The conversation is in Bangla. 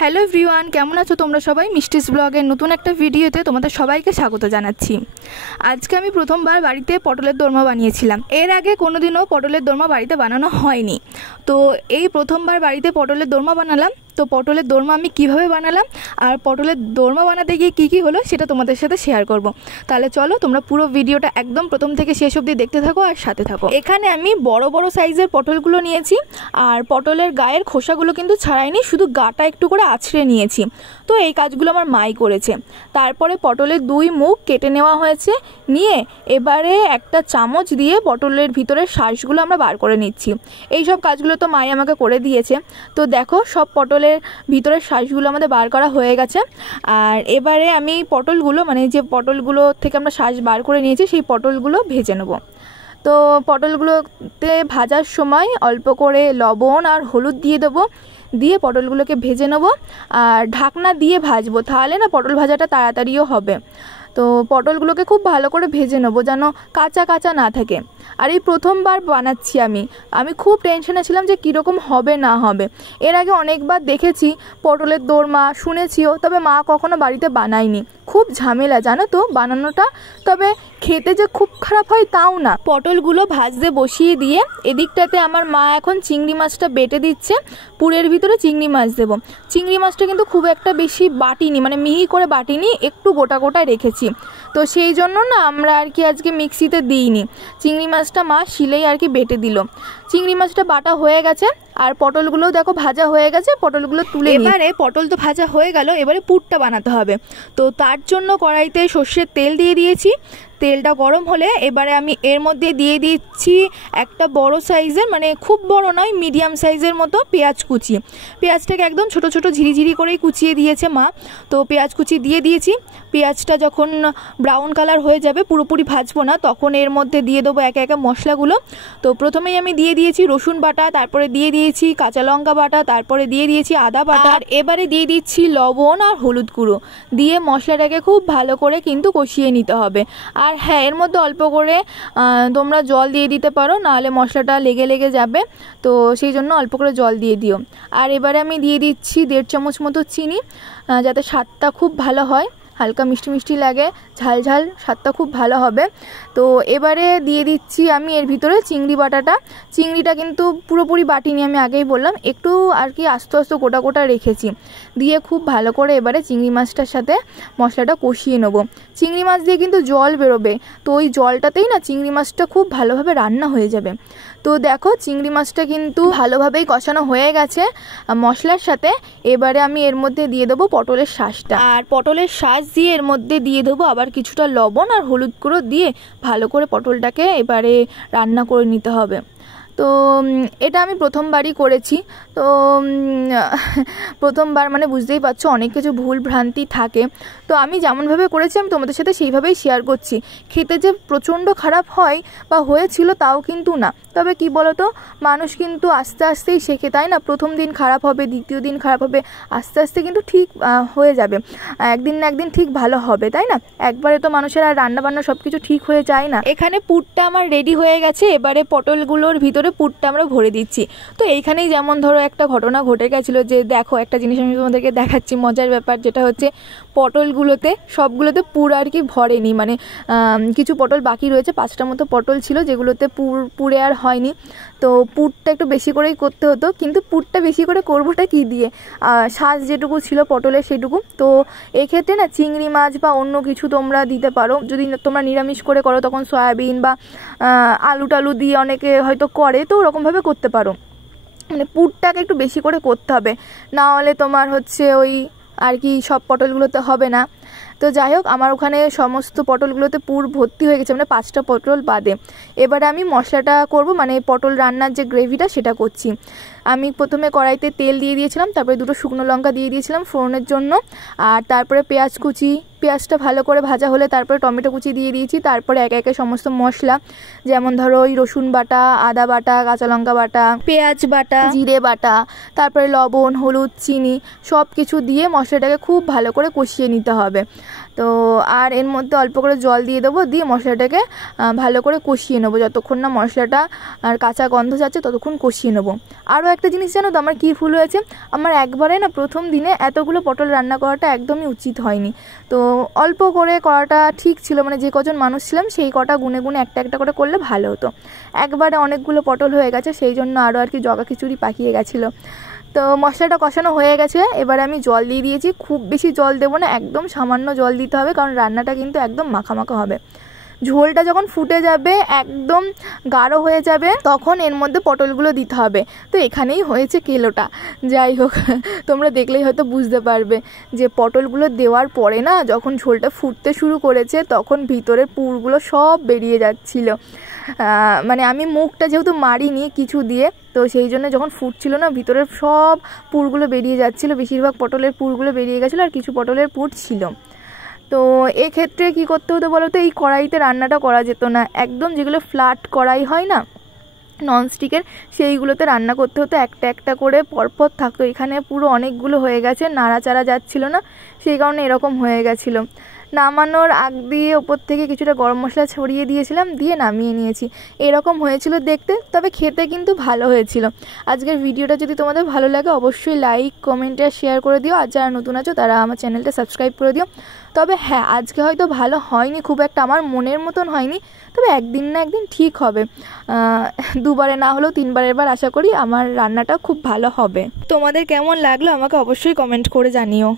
হ্যালো এভরিওয়ান, কেমন আছো তোমরা সবাই? মিষ্টিস ব্লগের নতুন একটা ভিডিওতে তোমাদের সবাইকে স্বাগত জানাচ্ছি। আজকে আমি প্রথমবার বাড়িতে পটলের দোরমা বানিয়েছিলাম। এর আগে কোনোদিনও পটলের দোরমা বাড়িতে বানানো হয়নি। তো এই প্রথমবার বাড়িতে পটলের দোরমা বানালাম। তো পটলের দোরমা আমি কিভাবে বানালাম আর পটলের দোরমা বানাতে গিয়ে কী হলো সেটা তোমাদের সাথে শেয়ার করব। তাহলে চলো তোমরা পুরো ভিডিওটা একদম প্রথম থেকে শেষ অবধি দেখতে থাকো আর সাথে থাকো। এখানে আমি বড় বড় সাইজের পটলগুলো নিয়েছি আর পটলের গায়ের খোসাগুলো কিন্তু ছাড়াইনি, শুধু গাটা একটু করে আছড়ে নিয়েছি। তো এই কাজগুলো আমার মাই করেছে। তারপরে পটলের দুই মুখ কেটে নেওয়া হয়েছে, নিয়ে এবারে একটা চামচ দিয়ে পটলের ভিতরের শাঁসগুলো আমরা বার করে নিচ্ছি। এই সব কাজগুলো তো মাই আমাকে করে দিয়েছে। তো দেখো সব পটলের ভিতরের শাঁসগুলো আমাদের বার করা হয়ে গেছে। আর এবারে আমি পটলগুলো মানে যে পটলগুলো থেকে আমরা শাঁস বার করে নিয়েছি সেই পটলগুলো ভেজে নেব। তো পটলগুলোতে ভাজার সময় অল্প করে লবণ আর হলুদ দিয়ে দেবো, দিয়ে পটলগুলোকে ভেজে নেব আর ঢাকনা দিয়ে ভাজবো, তাহলে না পটল ভাজাটা তাড়াতাড়িও হবে। তো পটলগুলোকে খুব ভালো করে ভেজে নেবো যেন কাঁচা কাঁচা না থাকে। আর এই প্রথমবার বানাচ্ছি আমি খুব টেনশনে ছিলাম যে কীরকম হবে না হবে। এর আগে অনেকবার দেখেছি পটলের দোরমা, শুনেছিও, তবে মা কখনো বাড়িতে বানায়নি। খুব ঝামেলা জানো তো বানানোটা, তবে খেতে যে খুব খারাপ হয় তাও না। পটলগুলো ভাজতে বসিয়ে দিয়ে এদিকটাতে আমার মা এখন চিংড়ি মাছটা বেটে দিচ্ছে। পুরের ভিতরে চিংড়ি মাছ দেবো। চিংড়ি মাছটা কিন্তু খুব একটা বেশি বাটিনি, মানে মিহি করে বাটিনি, একটু গোটা গোটায় রেখেছি। তো সেই জন্য না আমরা আর কি আজকে মিক্সিতে দিইনি, চিংড়ি মাছটা মা শিলেই আর কি বেটে দিল। চিংড়ি মাছটা বাটা হয়ে গেছে আর পটলগুলোও দেখো ভাজা হয়ে গেছে। পটলগুলো তুলে এবারে পটল তো ভাজা হয়ে গেল, এবারে পুরটা বানাতে হবে। তো তার জন্য কড়াইতে সর্ষের তেল দিয়ে দিয়েছি। তেলটা গরম হলে এবারে আমি এর মধ্যে দিয়ে দিচ্ছি একটা বড় সাইজের, মানে খুব বড় নয়, মিডিয়াম সাইজের মতো পেঁয়াজ কুচি। পেঁয়াজটাকে একদম ছোট ছোট ঝিরিঝিরি করেই কুচিয়ে দিয়েছে মা। তো পেঁয়াজ কুচি দিয়ে দিয়েছি। পেঁয়াজটা যখন ব্রাউন কালার হয়ে যাবে, পুরোপুরি ভাজবো না, তখন এর মধ্যে দিয়ে দেবো একে একে মশলাগুলো। তো প্রথমেই আমি দিয়ে দিয়েছি রসুন বাটা, তারপরে দিয়ে দিয়েছি কাঁচা লঙ্কা বাটা, তারপরে দিয়ে দিয়েছি আদা বাটা, আর এবারে দিয়ে দিচ্ছি লবণ আর হলুদ গুঁড়ো। দিয়ে মশলাটাকে খুব ভালো করে কিন্তু কষিয়ে নিতে হবে। আর হ্যাঁ, এর মধ্যে অল্প করে তোমরা জল দিয়ে দিতে পারো, নাহলে মশলাটা লেগে লেগে যাবে। তো সেই জন্য অল্প করে জল দিয়ে দিও। আর এবারে আমি দিয়ে দিচ্ছি 1.5 চামচ মতো চিনি, যাতে স্বাদটা খুব ভালো হয়, হালকা মিষ্টি মিষ্টি লাগে, ঝাল ঝাল স্বাদটা খুব ভালো হবে। তো এবারে দিয়ে দিচ্ছি আমি এর ভিতরে চিংড়ি বাটাটা। চিংড়িটা কিন্তু পুরোপুরি বাটিনি, আমি আগেই বললাম, একটু আর কি আস্তে আস্তে গোটা গোটা রেখেছি। দিয়ে খুব ভালো করে এবারে চিংড়ি মাছটার সাথে মশলাটা কষিয়ে নেবো। চিংড়ি মাছ দিয়ে কিন্তু জল বেরোবে, তো ওই জলটাতেই না চিংড়ি মাছটা খুব ভালোভাবে রান্না হয়ে যাবে। তো দেখো চিংড়ি মাছটা কিন্তু ভালোভাবেই কষানো হয়ে গেছে মশলার সাথে। এবারে আমি এর মধ্যে দিয়ে দেবো পটলের শাঁসটা, আর পটলের শাঁস দিয়ে এর মধ্যে দিয়ে দেবো আবার কিছুটা লবণ আর হলুদ গুঁড়ো দিয়ে ভালো করে পটলটাকে এবারে রান্না করে নিতে হবে। তো এটা আমি প্রথমবারই করেছি। তো প্রথমবার মানে বুঝতেই পারছো অনেক কিছু ভুল ভ্রান্তি থাকে। তো আমি যেমনভাবে করেছি আমি তোমাদের সাথে সেইভাবেই শেয়ার করছি। খেতে যে প্রচণ্ড খারাপ হয় বা হয়েছিল তাও কিন্তু না। তবে কি বলো তো, মানুষ কিন্তু আস্তে আস্তেই শেখে, তাই না? প্রথম দিন খারাপ হবে, দ্বিতীয় দিন খারাপ হবে, আস্তে আস্তে কিন্তু ঠিক হয়ে যাবে। একদিন না একদিন ঠিক ভালো হবে, তাই না? একবারে তো মানুষের আর রান্নাবান্না সব কিছু ঠিক হয়ে যায় না। এখানে পুরটা আমার রেডি হয়ে গেছে। এবারে পটলগুলোর ভিতরে পুরটা আমরা ভরে দিচ্ছি। তো এইখানেই যেমন ধরো একটা ঘটনা ঘটে গেছিলো, যে দেখো একটা জিনিস আমি তোমাদেরকে দেখাচ্ছি মজার ব্যাপার, যেটা হচ্ছে পটলগুলোতে সবগুলোতে পুর আর কি ভরেনি, মানে কিছু পটল বাকি রয়েছে, 5টা মতো পটল ছিল যেগুলোতে পুরে আর হয়নি। তো পুরটা একটু বেশি করেই করতে হতো, কিন্তু পুরটা বেশি করে করবোটা কি দিয়ে, শাঁস যেটুকু ছিল পটলের সেটুকু। তো এক্ষেত্রে না চিংড়ি মাছ বা অন্য কিছু তোমরা দিতে পারো। যদি তোমরা নিরামিষ করে করো তখন সয়াবিন বা আলু টালু দিয়ে অনেকে হয়তো করে, তো ওরকমভাবে করতে পারো। মানে পুরটাকে একটু বেশি করে করতে হবে, না হলে তোমার হচ্ছে ওই আর কি সব পটলগুলোতে হবে না। তো যাই হোক, আমার ওখানে সমস্ত পটলগুলোতে পুর ভর্তি হয়ে গেছে, মানে 5টা পটল বাদে। এবারে আমি মশলাটা করব, মানে পটল রান্নার যে গ্রেভিটা সেটা করছি। আমি প্রথমে কড়াইতে তেল দিয়ে দিয়েছিলাম, তারপরে 2টো শুকনো লঙ্কা দিয়ে দিয়েছিলাম ফোড়নের জন্য, আর তারপরে পেঁয়াজ কুচি, পেঁয়াজটা ভালো করে ভাজা হলে তারপরে টমেটো কুচি দিয়ে দিয়েছি। তারপরে একে একে সমস্ত মশলা, যেমন ধরো ওই রসুন বাটা, আদা বাটা, কাঁচা লঙ্কা বাটা, পেঁয়াজ বাটা, জিরে বাটা, তারপরে লবণ, হলুদ, চিনি সব কিছু দিয়ে মশলাটাকে খুব ভালো করে কষিয়ে নিতে হবে। তো আর এর মধ্যে অল্প করে জল দিয়ে দেবো, দিয়ে মশলাটাকে ভালো করে কষিয়ে নেবো। যতক্ষণ না মশলাটা আর কাঁচা গন্ধ যাচ্ছে ততক্ষণ কষিয়ে নেবো। আরও একটা জিনিস জানো তো আমার কী ভুল হয়েছে, আমার একবারে না প্রথম দিনে এতগুলো পটল রান্না করাটা একদমই উচিত হয়নি। তো অল্প করে করাটা ঠিক ছিল, মানে যে কজন মানুষ ছিলাম সেই কটা গুনে গুনে একটা একটা করে করলে ভালো হতো। একবারে অনেকগুলো পটল হয়ে গেছে, সেই জন্য আরও আর কি জগা খিচুড়ি পাকিয়ে গেছিলো। তো মশলাটা কষানো হয়ে গেছে, এবার আমি জল দিয়ে দিয়েছি। খুব বেশি জল দেবো না, একদম সামান্য জল দিতে হবে, কারণ রান্নাটা কিন্তু একদম মাখা মাখা হবে। ঝোলটা যখন ফুটে যাবে, একদম গাঢ় হয়ে যাবে, তখন এর মধ্যে পটলগুলো দিতে হবে। তো এখানেই হয়েছে কেলোটা। যাই হোক, তোমরা দেখলেই হয়তো বুঝতে পারবে যে পটলগুলো দেওয়ার পরে না যখন ঝোলটা ফুটতে শুরু করেছে তখন ভিতরের পুরগুলো সব বেরিয়ে যাচ্ছিল। মানে আমি মুখটা যেহেতু মারিনি কিছু দিয়ে, তো সেই জন্য যখন ফুটছিল না ভিতরের সব পুরগুলো বেরিয়ে যাচ্ছিলো। বেশিরভাগ পটলের পুরগুলো বেরিয়ে গেছিলো, আর কিছু পটলের পুর ছিল। তো এক্ষেত্রে কী করতে হতো বলো তো, এই কড়াইতে রান্নাটা করা যেত না। একদম যেগুলো ফ্ল্যাট কড়াই হয় না ননস্টিকের, সেইগুলোতে রান্না করতে হতো, একটা একটা করে পরপর থাকতো। এখানে পুরো অনেকগুলো হয়ে গেছে, নাড়াচাড়া যাচ্ছিল না, সেই কারণে এরকম হয়ে গেছিলো। নামানোর আগ দিয়ে ওপর থেকে কিছুটা গরম মশলা ছড়িয়ে দিয়েছিলাম, দিয়ে নামিয়ে নিয়েছি। এরকম হয়েছিল দেখতে, তবে খেতে কিন্তু ভালো হয়েছিল। আজকের ভিডিওটা যদি তোমাদের ভালো লাগে অবশ্যই লাইক কমেন্ট আর শেয়ার করে দিও, আর যারা নতুন আছো তারা আমার চ্যানেলটা সাবস্ক্রাইব করে দিও। তবে হ্যাঁ, আজকে হয়তো ভালো হয়নি খুব একটা, আমার মনের মতন হয়নি, তবে একদিন না একদিন ঠিক হবে। দুবারে না হলেও তিনবারের বার আশা করি আমার রান্নাটা খুব ভালো হবে। তোমাদের কেমন লাগলো আমাকে অবশ্যই কমেন্ট করে জানিও।